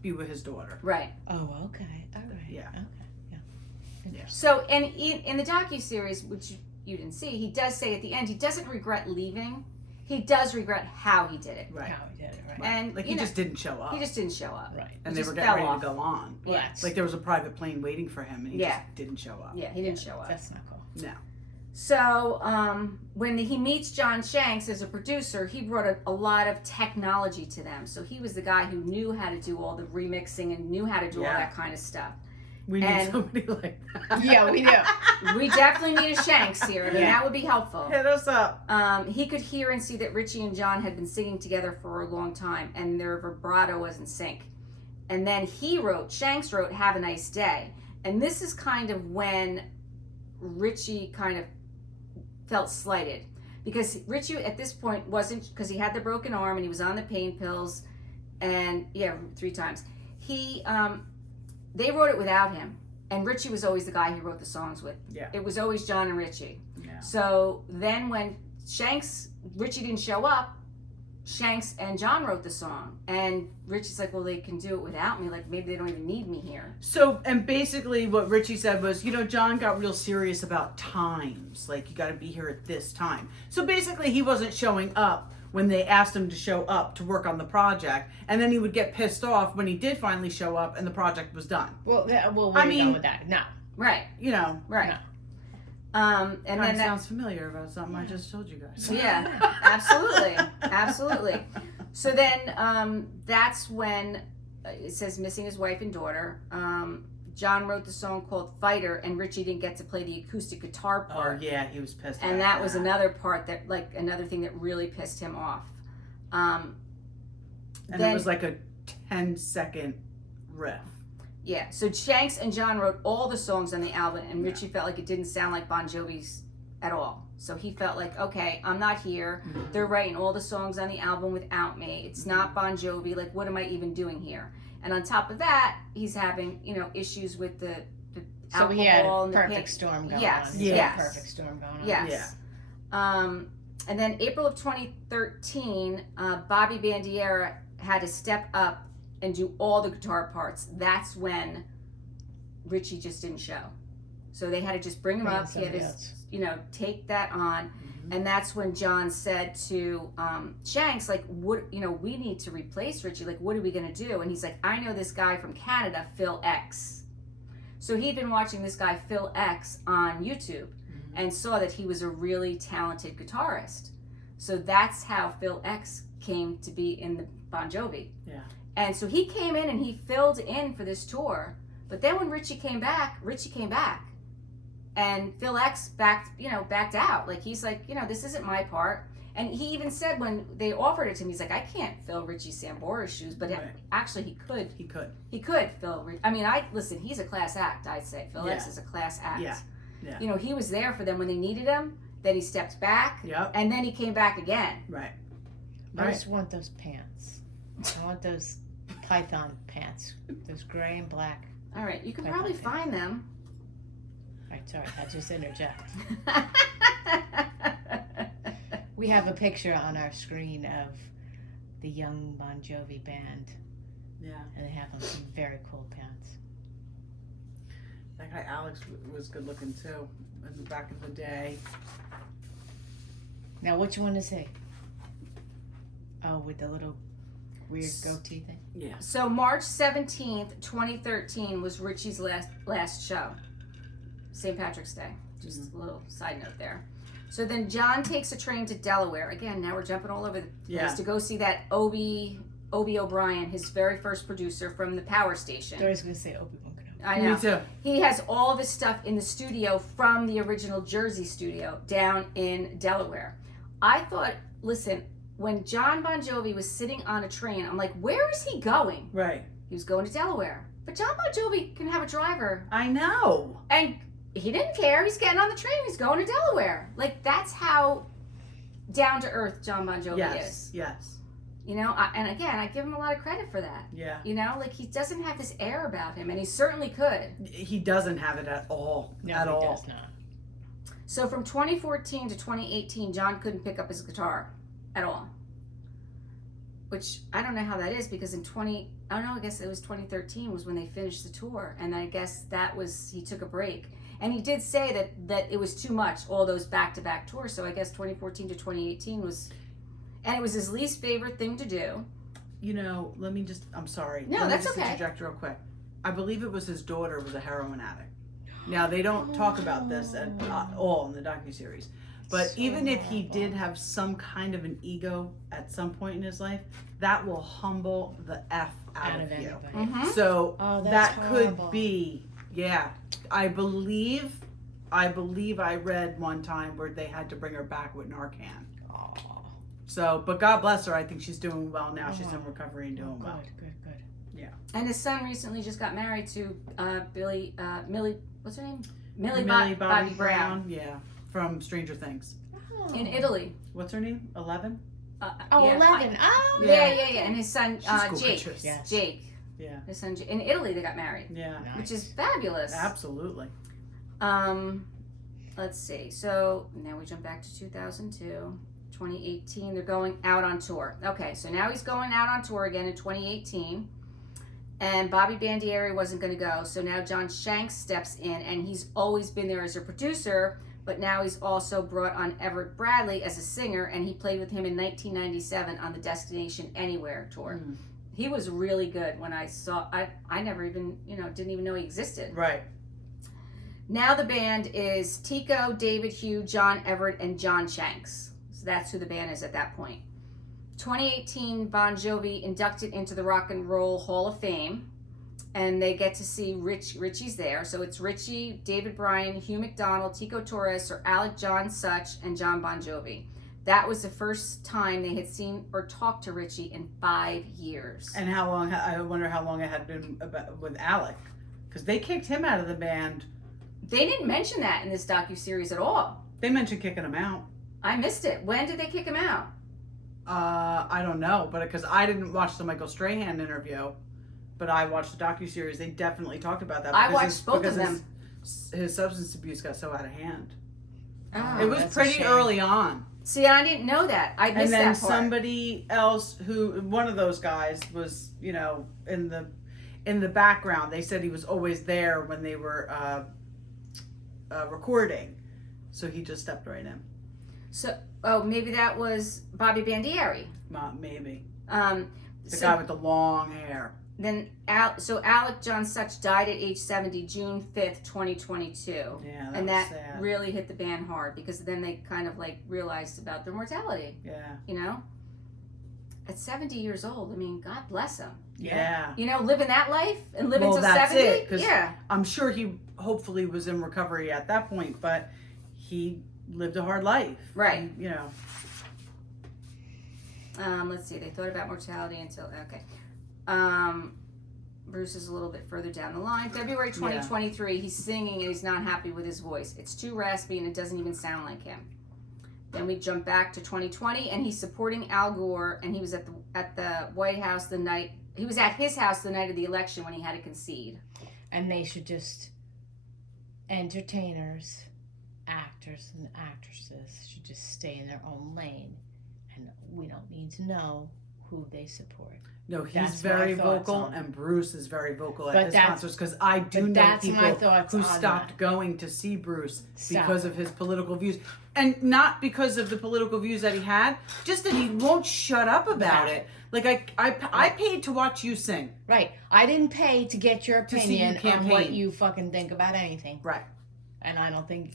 be with his daughter. Right. Oh, okay. All right. Yeah. Okay. Yeah. Interesting. So, and in the docuseries, which you didn't see, he does say at the end he doesn't regret leaving. He does regret how he did it. Right. How he did it, right? And Like he just didn't show up. he just didn't show up. Right. and he they were just getting fell ready off. to go on. Well, Yeah. that's, Like there was a private plane waiting for him, and he Yeah. just didn't show up. Yeah, he didn't show up. that's not cool. No. So when he meets John Shanks as a producer, he brought a lot of technology to them. So he was the guy who knew how to do all the remixing and knew how to do all Yeah. that kind of stuff. We need And- somebody like that. Yeah, we do. We definitely need a Shanks here. I mean, Yeah. that would be helpful. Hit us up. He could hear and see that Richie and John had been singing together for a long time, and their vibrato was in sync. And then Shanks wrote "Have a Nice Day," and this is kind of when Richie kind of felt slighted, because Richie at this point wasn't, because he had the broken arm and he was on the pain pills, and 3 times. They wrote it without him, and Richie was always the guy he wrote the songs with. Yeah. It was always John and Richie. Yeah. So then when Richie didn't show up, Shanks and John wrote the song. And Richie's like, well, they can do it without me. Like, maybe they don't even need me here. So, and basically what Richie said was, John got real serious about times. Like, you got to be here at this time. So basically he wasn't showing up when they asked him to show up to work on the project. And then he would get pissed off when he did finally show up and the project was done. Well, where I are you mean- going with that? No. Right, right. No. And And then that sounds familiar about something I just told you guys. yeah, absolutely. So then that's when it says missing his wife and daughter. John wrote the song called Fighter, and Richie didn't get to play the acoustic guitar Oh part. yeah, he was pissed. And about that was another part that, like, another thing that really pissed him off. And then- it was like a 10-second riff. Yeah, so Shanks and John wrote all the songs on the album, and Richie felt like it didn't sound like Bon Jovi's at all. So he felt like, okay, I'm not here. Mhm. They're writing all the songs on the album without me. It's not Bon Jovi. Like, what am I even doing here? And on top of that, he's having, issues with the So alcohol we had a and the perfect storm going Yes, on. yes. Perfect storm going on. Yes. And then April of 2013, Bobby Bandiera had to step up and do all the guitar parts. That's when Richie just didn't show. So they had to just bring him up. He had to, take that on. And that's when John said to Shanks, like, what, we need to replace Richie. Like, what are we going to do? And he's like, I know this guy from Canada, Phil X. So he'd been watching this guy, Phil X, on YouTube and saw that he was a really talented guitarist. So that's how Phil X came to be in the Bon Jovi. Yeah. And so he came in and he filled in for this tour. But then when Richie came back. And Phil X backed out. Like, he's like, this isn't my part. And he even said when they offered it to him, he's like, I can't fill Richie Sambora's shoes. But actually he could. He could fill. Listen, he's a class act, I'd say. Phil X is a class act. Yeah. Yeah. He was there for them when they needed him. Then he stepped back. Yep. And then he came back again. Right. I just want those pants. I want those python pants. Those gray and black. All right. You can probably find them. Right, sorry, I just interject. We have a picture on our screen of the young Bon Jovi band. Yeah. And they have on some very cool pants. That guy Alex was good looking too in the back of the day. Now, which one is he? Oh, with the little weird goatee thing? Yeah. So March 17th, 2013 was Richie's last show. St. Patrick's Day. Just a little side note there. So then John takes a train to Delaware. Again, now we're jumping all over the place to go see that Obie O'Brien, his very first producer from the power station. I was going to say Obi-Wan Kenobi. I know. Me too. He has all of his stuff in the studio from the original Jersey studio down in Delaware. I thought, listen, when Jon Bon Jovi was sitting on a train, I'm like, where is he going? Right. He was going to Delaware. But Jon Bon Jovi can have a driver. I know. And he didn't care. He's getting on the train. He's going to Delaware. Like, that's how down to earth Jon Bon Jovi is. Yes. And again, I give him a lot of credit for that. Yeah. Like, he doesn't have this air about him, and he certainly could. He doesn't have it at all. No, at all. He does not. So from 2014 to 2018, John couldn't pick up his guitar at all. Which, I don't know how that is, because I guess it was 2013 was when they finished the tour. And I guess he took a break. And he did say that it was too much, all those back-to-back tours. So I guess 2014 to 2018 was, and it was his least favorite thing to do. I'm sorry. No, let that's me just okay. interject real quick. I believe it was his daughter was a heroin addict. Now, they don't talk about this at all in the docuseries. But even if he did have some kind of an ego at some point in his life, that will humble the F out of you. anybody. Mm-hmm. So that's that horrible. could be, I believe I read one time where they had to bring her back with Narcan. Oh, So, but God bless her. I think she's doing well now. She's in recovery and doing well. Good. And his son recently just got married to Millie, what's her name? Millie Bobby Brown. Yeah, from Stranger Things. Oh. In Italy. What's her name? 11? Oh, yeah, 11. Oh, Yeah. And his son, She's Jake. gorgeous. Yes. Jake. Yeah. His son, in Italy, they got married, Yeah. Nice. which is fabulous. Absolutely. Let's see. So now we jump back to 2002. 2018, they're going out on tour. Okay, so now he's going out on tour again in 2018. And Bobby Bandieri wasn't going to go. So now John Shanks steps in, and he's always been there as a producer, but now he's also brought on Everett Bradley as a singer, and he played with him in 1997 on the Destination Anywhere tour. Mm. He was really good when I never even, didn't even know he existed. Right. Now the band is Tico, David Hugh, John Everett, and John Shanks. So that's who the band is at that point. 2018, Bon Jovi inducted into the Rock and Roll Hall of Fame, and they get to see Richie's there. So it's Richie, David Bryan, Hugh McDonald, Tico Torres, Sir Alec John Such, and Jon Bon Jovi. That was the first time they had seen or talked to Richie in 5 years. And how long? I wonder how long it had been with Alec, because they kicked him out of the band. They didn't mention that in this docuseries at all. They mentioned kicking him out. I missed it. When did they kick him out? I don't know, but because I didn't watch the Michael Strahan interview, but I watched the docuseries. They definitely talked about that. I watched both of them. His substance abuse got so out of hand. Oh, It was that's a pretty shame. early on. See, I didn't know that. I missed And then that part. somebody else one of those guys was, in the background. They said he was always there when they were recording, so he just stepped right in. So, maybe that was Bobby Bandieri. Maybe the So guy with the long hair. then, Alec John Such died at age 70, June 5th, 2022. Yeah, And was that sad. really hit the band hard because then they kind of like realized about their mortality. Yeah. At 70 years old, I mean, God bless him. Yeah. Living that life and living Well, till that's 70. it, 'cause Yeah. I'm sure he hopefully was in recovery at that point, but he lived a hard life. Right. And, Let's see. They thought about mortality until okay. Bruce is a little bit further down the line. February 2023. He's singing and he's not happy with his voice. It's too raspy and it doesn't even sound like him. Then we jump back to 2020 and he's supporting Al Gore and he was at the White House the night he was at his house the night of the election when he had to concede. And they should just, entertainers, actors and actresses should just stay in their own lane. And we don't need to know who they support. no, he's That's my very thoughts vocal, on it. and Bruce is very vocal But at his that's- concerts because I do but know that's my people thoughts who on stopped that. going to see Bruce Stop. because of his political views, and not because of the political views that he had, just that he won't shut up about it. Like I paid to watch you sing. Right. I didn't pay to get your To see you opinion on campaign. what you fucking think about anything. Right. And I don't think,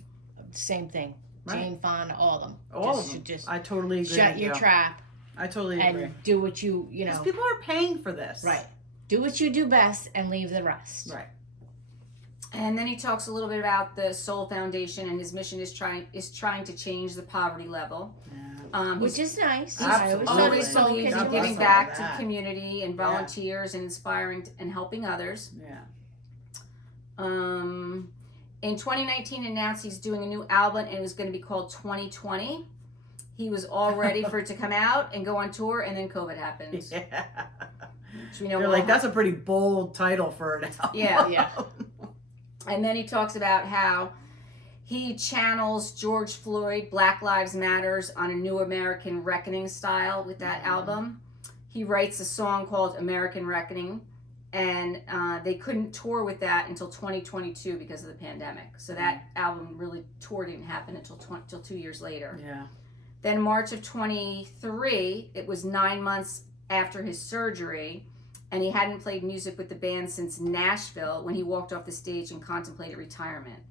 same thing. Right. Jane Fonda, all of them. All just, of them. Just I totally agree. shut with your you. trap I totally agree. and do what you Because know. people are paying for this. Right. Do what you do best and leave the rest. Right. And then he talks a little bit about the Soul Foundation and his mission is trying to change the poverty level. Yeah. Which is nice. Absolutely. I Always Soul believes in Kitchen giving was- back to that. the community and volunteers and inspiring and helping others. Yeah. In 2019, announced he's doing a new album and it was going to be called 2020. He was all ready for it to come out and go on tour, and then COVID happened. Yeah. Which we know You're all like, that's a pretty bold title for an album. Yeah. Yeah. And then he talks about how he channels George Floyd, Black Lives Matters on a New American Reckoning style with that album. He writes a song called American Reckoning, and they couldn't tour with that until 2022 because of the pandemic. So that album tour didn't happen until 2 years later. Yeah. Then March of 23, it was 9 months after his surgery, and he hadn't played music with the band since Nashville when he walked off the stage and contemplated retirement.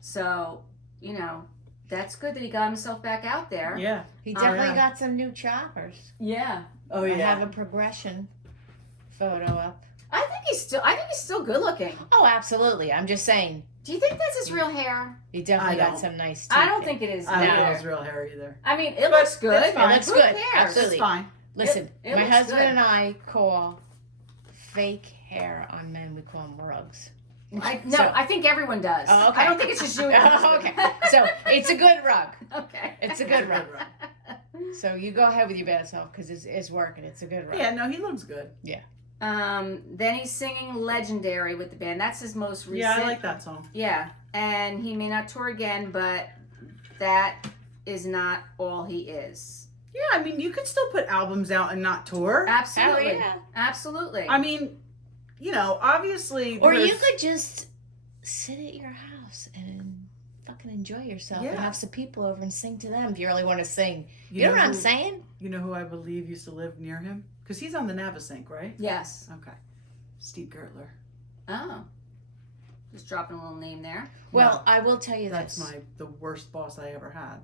So, that's good that he got himself back out there. Yeah. He definitely yeah. got some new choppers. Yeah. Oh I have a progression photo up. I think he's still good looking. Oh, absolutely. I'm just saying. Do you think that's his real hair? He definitely I got don't. some nice teeth. I don't think it is. I don't either. think it's real hair either. I mean, it looks good. it's fine. It looks Who good. cares? Absolutely. It's fine. Listen, It my looks husband good. and I call fake hair on men, we call them rugs. I think everyone does. Oh, okay. I don't think it's just you. and your Oh, husband. okay. So it's a good rug. Okay. It's a good rug. So you go ahead with your bad self because it's working. It's a good rug. Yeah, no, he looks good. Then he's singing Legendary with the band. That's his most recent. Yeah, I like that song. Yeah, and he may not tour again, but that is not all he is. Yeah, I mean, you could still put albums out and not tour. Absolutely. Hell yeah. Absolutely. I mean, obviously. Or you there's- could just sit at your house and fucking enjoy yourself and Yeah. have some people over and sing to them if you really want to sing. You know know what I'm who- saying? You know who I believe used to live near him? Because he's on the Navasink, right? Yes. Okay. Steve Gertler. Oh. Just dropping a little name there. Well, I will tell you That's this. the worst boss I ever had.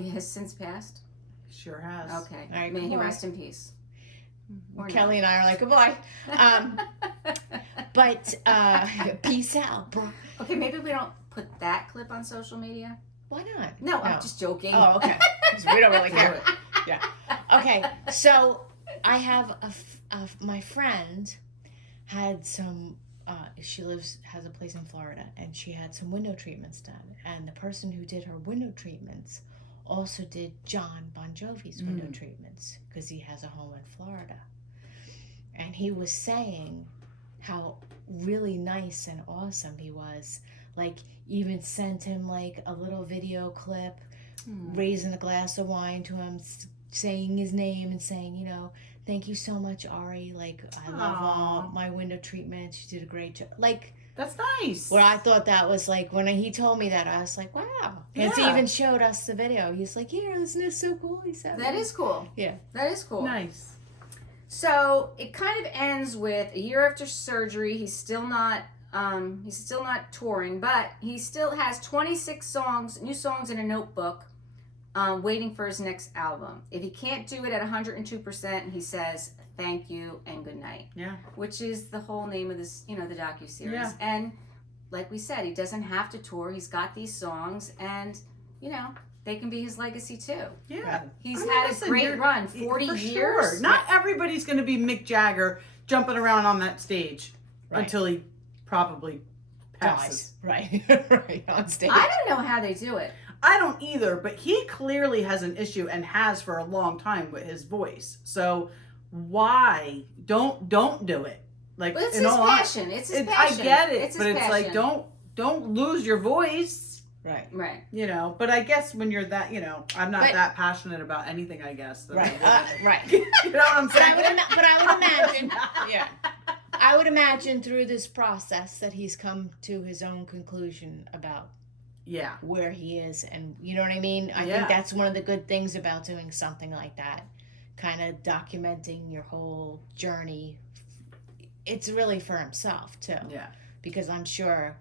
He has since passed. Sure has. Okay. All right, May he goodbye. rest in peace. Or Kelly and I are like, goodbye. But peace out, bro. Okay, maybe we don't put that clip on social media. Why not? No, I'm just joking. Oh, okay. 'Cause we don't really Do care. it. Yeah. Okay. So I have my friend had some she has a place in Florida, and she had some window treatments done. And the person who did her window treatments also did Jon Bon Jovi's window treatments because he has a home in Florida. And he was saying how really nice and awesome he was. Like, even sent him like a little video clip, raising a glass of wine to him, saying his name and saying, you know, thank you so much, Ari. Like, I love all my window treatments. You did a great job. Like, that's nice. Well, I thought that was like, when he told me that, I was like, wow. And he even showed us the video. He's like, here, isn't this so cool? He said That is cool. Yeah. That is cool. Nice. So it kind of ends with a year after surgery. He's still not touring, but he still has 26 new songs in a notebook, waiting for his next album. If he can't do it at 102%, he says thank you and good night. Yeah. Which is the whole name of this, the docuseries. Yeah. And like we said, he doesn't have to tour. He's got these songs, and they can be his legacy too. Yeah. He's had a great run, 40 for years. Sure. Not everybody's going to be Mick Jagger jumping around on that stage until he probably passes. Right. Right, on stage. I don't know how they do it. I don't either, but he clearly has an issue and has for a long time with his voice. So why don't do it? Like, But it's his passion. It's his passion. I get it, It's his but it's passion. like don't lose your voice. Right. Right. But I guess when you're that, I'm not But- that passionate about anything, I guess. that Right. I would. Right. You know what I'm But saying? I would imagine, yeah. I would imagine through this process that he's come to his own conclusion about Yeah. where he is, and you know what I mean? I Yeah. think that's one of the good things about doing something like that, kind of documenting your whole journey. It's really for himself too. Yeah. Because I'm sure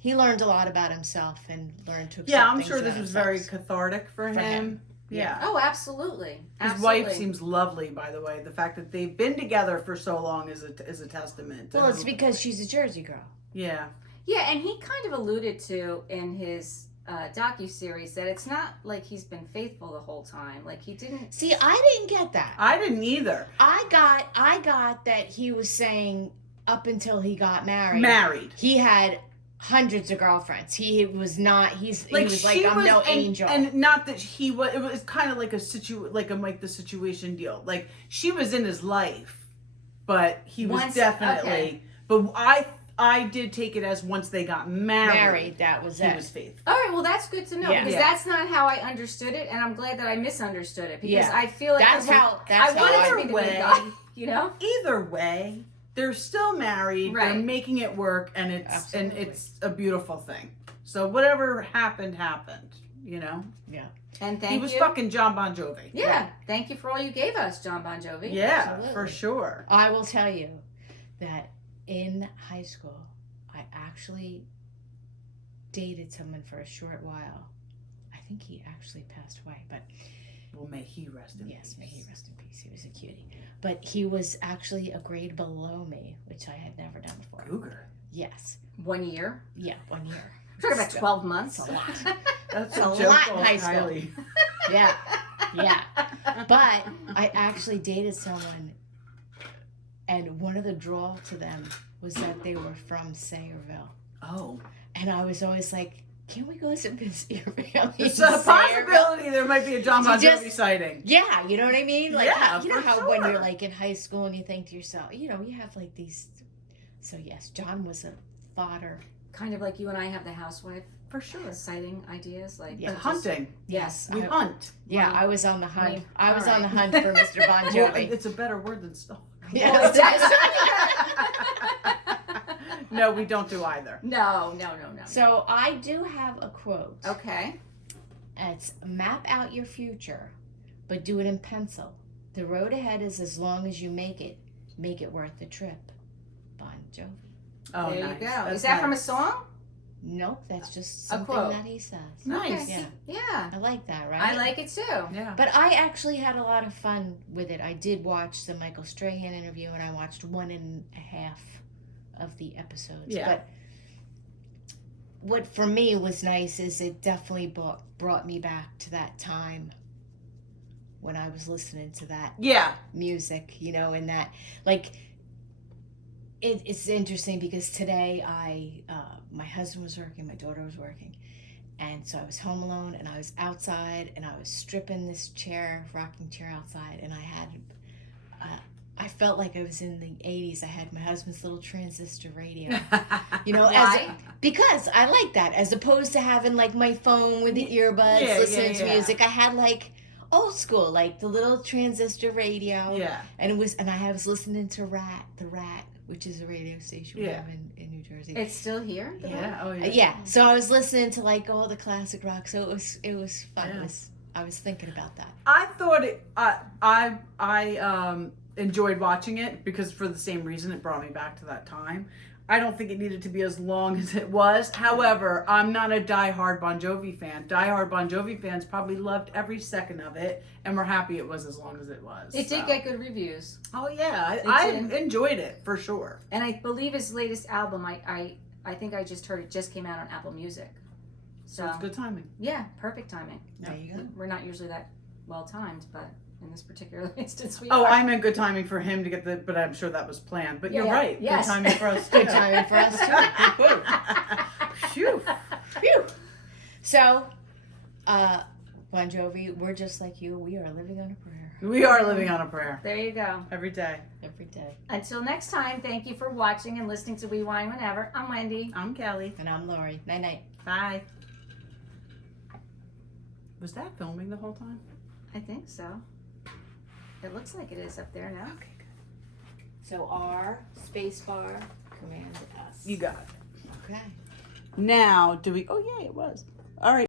he learned a lot about himself and learned to accept Yeah, I'm things sure this about was very himself. cathartic for him. him. Yeah. Oh, absolutely. His wife seems lovely, by the way. The fact that they've been together for so long is a testament. Well, it's because she's a Jersey girl. Yeah. Yeah, and he kind of alluded to in his docuseries that it's not like he's been faithful the whole time. Like, he didn't... See, I didn't get that. I didn't either. I got that he was saying up until he got married. He had hundreds of girlfriends. He was not. He was like, I'm no angel. And not that he was. It was kind of like like the situation deal. Like, she was in his life, but he was definitely. Okay. But I did take it as once they got married, that was he it. was faithful. All right, well, that's good to know, Yeah. because Yeah. that's not how I understood it, and I'm glad that I misunderstood it, because Yeah. I feel like That's how I wanted I to be the way. good guy, Either way, they're still married. Right. They're making it work, and Absolutely. it's a beautiful thing. So whatever happened. Yeah. And thank He was you. fucking Jon Bon Jovi. Yeah, thank you for all you gave us, Jon Bon Jovi. Yeah, Absolutely. for sure. I will tell you that in high school, I actually dated someone for a short while. I think he actually passed away, but Well, may he rest in yes, peace. may he rest in peace. He was a cutie. But he was actually a grade below me, which I had never done before. Cougar. Yes. 1 year. Yeah, 1 year. We're talking about 12 months. That's a lot. That's A a lot joke, in high school. Kylie. Yeah. Yeah. But I actually dated someone, and one of the draw to them was that they were from Sayreville. Oh, And I was always like, can we go visit your family? there's in a Sayreville? possibility there might be a Jon Bon You just- Jovi sighting. Yeah, you know what I mean? Like, Yeah, you know for how when sure. you're like in high school and you think to yourself, you have like these. So yes, John was a fodder. Kind of like you and I have the housewife For sure. sighting ideas. Like Yeah. The hunting. Yes. We hunt. Yeah, Well, I was on the hunt. mean, I was all on the right. hunt for Mr. Bon Well, Jovi. it's a better word than stalk. Yeah, Well, that's- No, we don't do either. No. So I do have a quote. Okay. It's map out your future, but do it in pencil. The road ahead is as long as you make it worth the trip. Bon Jovi. Oh, There nice. you go. That's Is that from a nice. song? Nope, that's just A something quote. that he says. Nice. Yeah. Yeah. I like that, right? I like it too. Yeah. But I actually had a lot of fun with it. I did watch the Michael Strahan interview, and I watched 1.5 of the episodes. Yeah. But what for me was nice is it definitely brought me back to that time when I was listening to that Yeah. music, and that, like, It's interesting because today my husband was working, my daughter was working, and so I was home alone, and I was outside, and I was stripping this rocking chair outside, and I felt like I was in the 80s. I had my husband's little transistor radio. Why? Because I like that, as opposed to having like my phone with the earbuds listening to music. I had like old school, like the little transistor radio. Yeah. And I was listening to the Rat, which is a radio station we have in New Jersey. It's still here? Yeah. Oh yeah. Yeah. So I was listening to like all the classic rock. So it was fun. Yeah. I was thinking about that. I thought I enjoyed watching it because for the same reason it brought me back to that time. I don't think it needed to be as long as it was. However, I'm not a diehard Bon Jovi fan. Diehard Bon Jovi fans probably loved every second of it and were happy it was as long as it was. It did get good reviews. Oh yeah, I enjoyed it for sure. And I believe his latest album, I think I just heard it just came out on Apple Music. So it's good timing. Yeah, perfect timing. There you go. We're not usually that well timed, but in this particular instance we Oh, are. I meant good timing for him to get but I'm sure that was planned. But you're Yeah. right. Yes. Good timing for us too. Good timing for us too. Phew. Phew. So, Bon Jovi, we're just like you. We are living on a prayer. We are living on a prayer There you go. every day. Every day. Until next time, thank you for watching and listening to We Wine Whenever. I'm Wendy. I'm Kelly. And I'm Lori. Night night. Bye. Was that filming the whole time? I think so. It looks like it is up there now. Okay, good. So R, spacebar, command S. You got it. Okay. Now, do we? Oh, yeah, it was. All right.